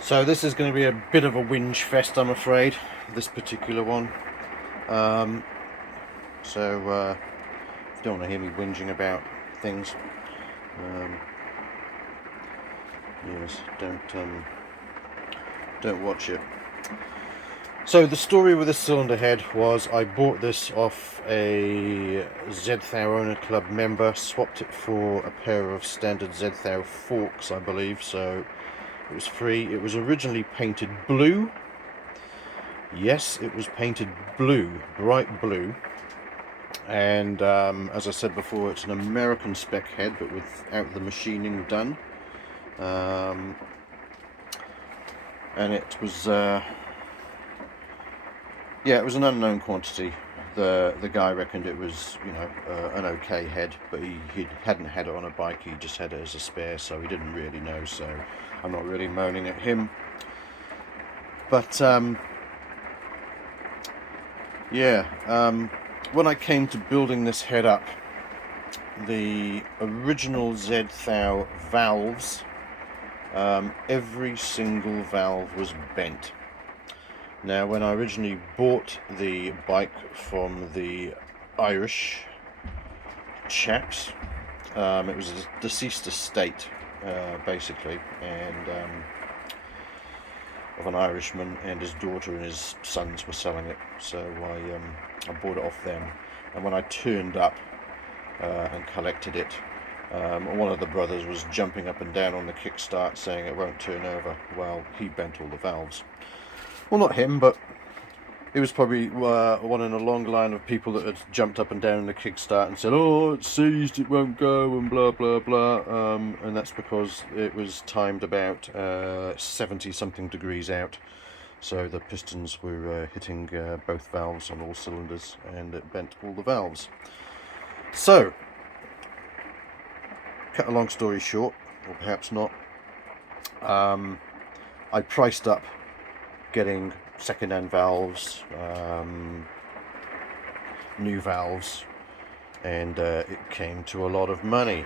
So this is going to be a bit of a whinge fest, I'm afraid, this particular one. Um, if you don't want to hear me whinging about things, um, yes, don't watch it. So the story with the cylinder head was I bought this off a Zed Owner Club member, swapped it for a pair of standard Zed forks, I believe, so it was free. It was originally painted blue. Yes, it was painted blue, bright blue. And as I said before, it's an American spec head, but without the machining done. And it was, it was an unknown quantity. The guy reckoned it was, an okay head, but he hadn't had it on a bike. He just had it as a spare, so he didn't really know. So I'm not really moaning at him. But when I came to building this head up, the original Zed valves, every single valve was bent. Now, when I originally bought the bike from the Irish chaps, it was a deceased estate, basically, and of an Irishman, and his daughter and his sons were selling it, so I bought it off them. And when I turned up and collected it, one of the brothers was jumping up and down on the kickstart saying it won't turn over. Well, he bent all the valves. Well, not him, but it was probably one in a long line of people that had jumped up and down in the kickstart and said, oh, it's seized, it won't go, and blah blah blah, and that's because it was timed about 70 something degrees out, so the pistons were hitting both valves on all cylinders, and it bent all the valves. So, cut a long story short, or perhaps not, I priced up getting second-hand valves, new valves, and it came to a lot of money.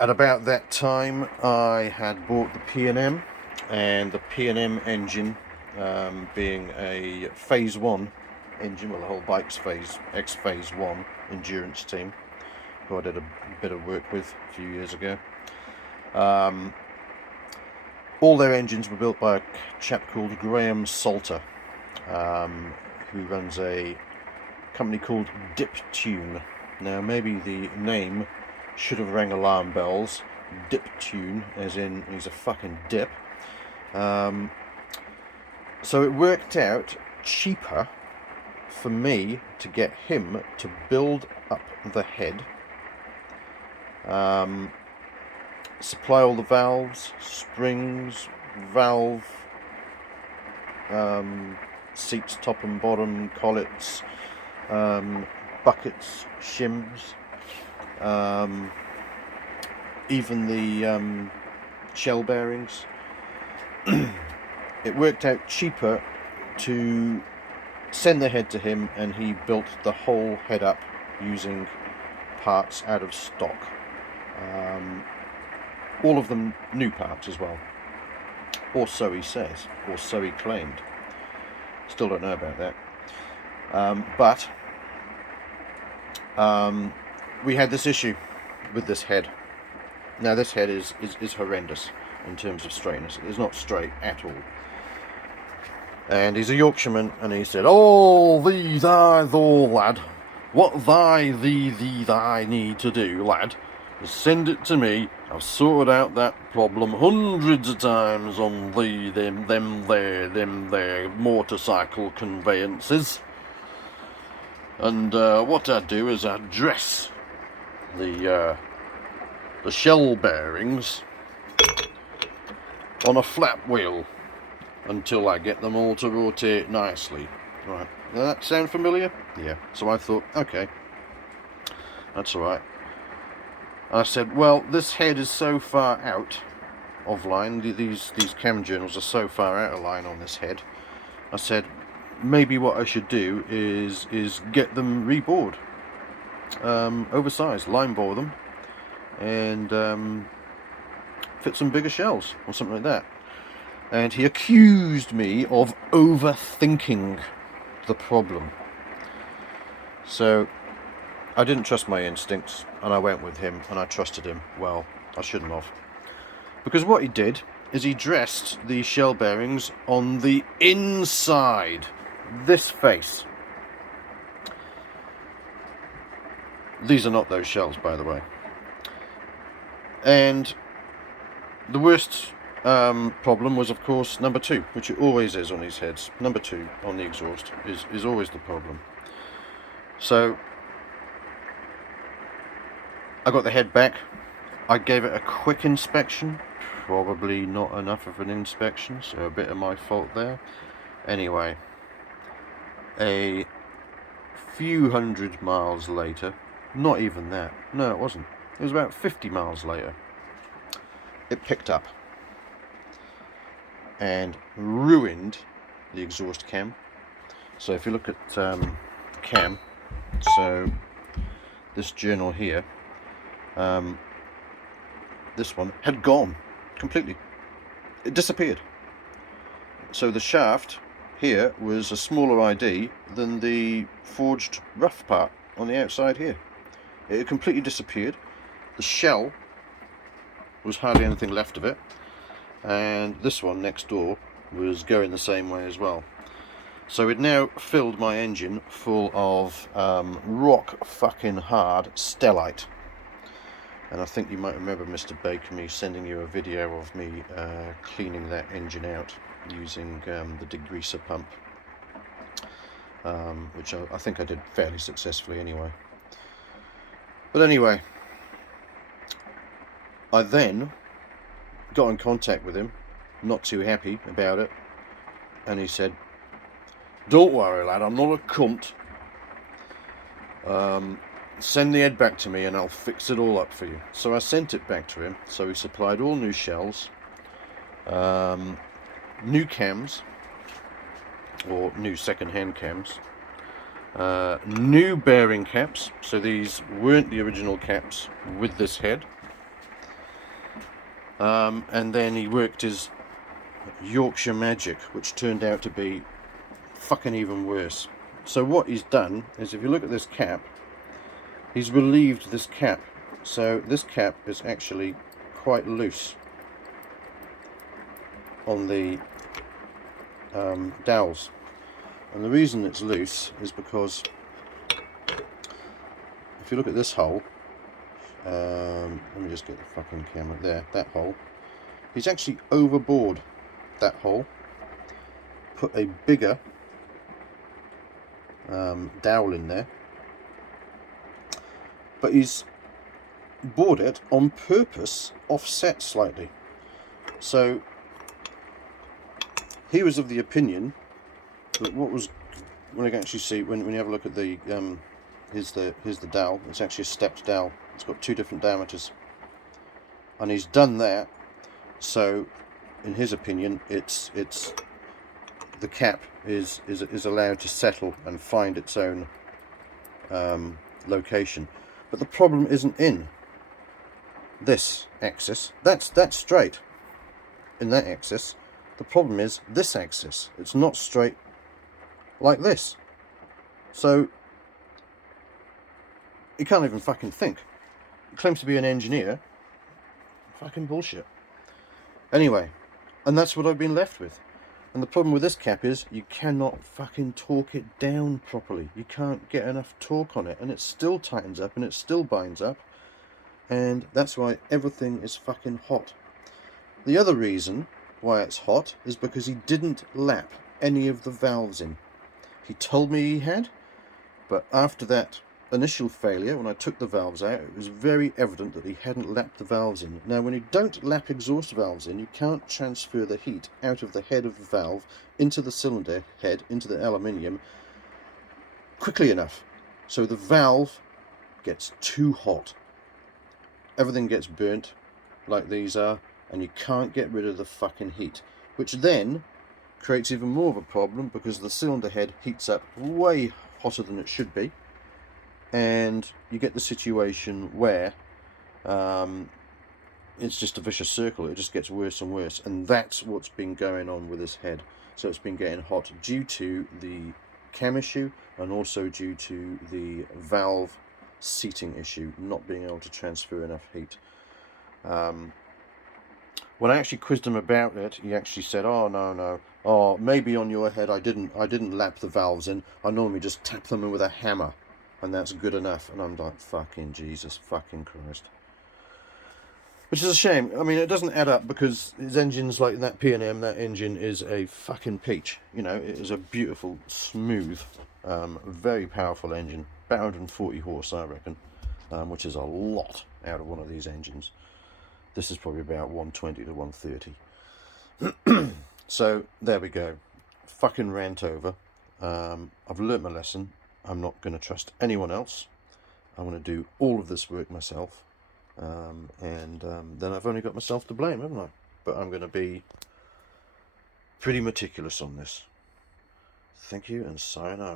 At about that time, I had bought the P&M, and the P&M engine, being a Phase 1 engine, well, the whole bike's Phase 1 endurance team, who I did a bit of work with a few years ago. All their engines were built by a chap called Graham Salter, who runs a company called Dip Tune. Now, maybe the name should have rang alarm bells. Dip Tune, as in he's a fucking dip. So it worked out cheaper for me to get him to build up the head, supply all the valves, springs, valve, seats top and bottom, collets, buckets, shims, even the shell bearings. It worked out cheaper to send the head to him, and he built the whole head up using parts out of stock. All of them new parts as well, or so he says, or so he claimed. Still don't know about that. But we had this issue with this head. Now, this head is horrendous in terms of straightness. It is not straight at all. And he's a Yorkshireman, and he said, "Oh, thee, lad, what thy need to do, lad, is send it to me. I've sorted out that problem hundreds of times on them there motorcycle conveyances. And what I do is I dress the shell bearings on a flat wheel until I get them all to rotate nicely." Right, does that sound familiar? Yeah. So I thought, okay, that's alright. I said, well, this head is so far out of line, these cam journals are so far out of line on this head. I said, maybe what I should do is get them rebored, oversized, line bore them, and fit some bigger shells or something like that. And he accused me of overthinking the problem. So I didn't trust my instincts, and I went with him, and I trusted him. Well, I shouldn't have. Because what he did is he dressed the shell bearings on the inside. This face. These are not those shells, by the way. And the worst problem was, of course, number 2, which it always is on these heads. Number 2 on the exhaust is always the problem. So I got the head back. I gave it a quick inspection. Probably not enough of an inspection, so a bit of my fault there. Anyway, a few hundred miles later, not even that, no it wasn't, it was about 50 miles later, it picked up and ruined the exhaust cam. So if you look at the cam, so this journal here, this one had gone completely. It disappeared. So the shaft here was a smaller ID than the forged rough part on the outside here. It completely disappeared. The shell was hardly anything left of it, and this one next door was going the same way as well. So it now filled my engine full of rock fucking hard stellite. And I think you might remember, Mr. Baker, me sending you a video of me cleaning that engine out using the degreaser pump, which I think I did fairly successfully anyway. But anyway, I then got in contact with him, not too happy about it, and he said, "Don't worry, lad, I'm not a cunt. Send the head back to me and I'll fix it all up for you." So I sent it back to him. So he supplied all new shells, new cams, or new second-hand cams, new bearing caps. So these weren't the original caps with this head. And then he worked his Yorkshire magic, which turned out to be fucking even worse. So what he's done is, if you look at this cap, he's relieved this cap. So this cap is actually quite loose on the dowels. And the reason it's loose is because if you look at this hole, let me just get the fucking camera there, that hole, he's actually overbored that hole, put a bigger dowel in there, but he's bored it on purpose offset slightly. So he was of the opinion that what was, when I can actually see, when you have a look at the here's the dowel, it's actually a stepped dowel. It's got 2 different diameters, and he's done that so in his opinion it's the cap is allowed to settle and find its own location. But the problem isn't in this axis. That's straight in that axis. The problem is this axis. It's not straight like this. So he can't even fucking think. He claims to be an engineer. Fucking bullshit. Anyway, and that's what I've been left with. And the problem with this cap is you cannot fucking torque it down properly. You can't get enough torque on it, and it still tightens up and it still binds up, and that's why everything is fucking hot. The other reason why it's hot is because he didn't lap any of the valves in. He told me he had, but after that initial failure, when I took the valves out, it was very evident that he hadn't lapped the valves in. Now, when you don't lap exhaust valves in, you can't transfer the heat out of the head of the valve into the cylinder head, into the aluminium, quickly enough. So the valve gets too hot. Everything gets burnt, like these are, and you can't get rid of the fucking heat, which then creates even more of a problem because the cylinder head heats up way hotter than it should be. And you get the situation where it's just a vicious circle. It just gets worse and worse, and that's what's been going on with this head. So it's been getting hot due to the cam issue, and also due to the valve seating issue, not being able to transfer enough heat. When I actually quizzed him about it, he actually said, "Oh no, oh maybe on your head I didn't lap the valves in. I normally just tap them in with a hammer, and that's good enough." And I'm like, fucking Jesus, fucking Christ. Which is a shame. I mean, it doesn't add up, because his engine's like that P&M. That engine is a fucking peach. You know, it is a beautiful, smooth, very powerful engine. About 140 horse, I reckon, which is a lot out of one of these engines. This is probably about 120 to 130. So there we go. Fucking rant over. I've learnt my lesson. I'm not going to trust anyone else. I'm going to do all of this work myself. And then I've only got myself to blame, haven't I? But I'm going to be pretty meticulous on this. Thank you, and sayonara.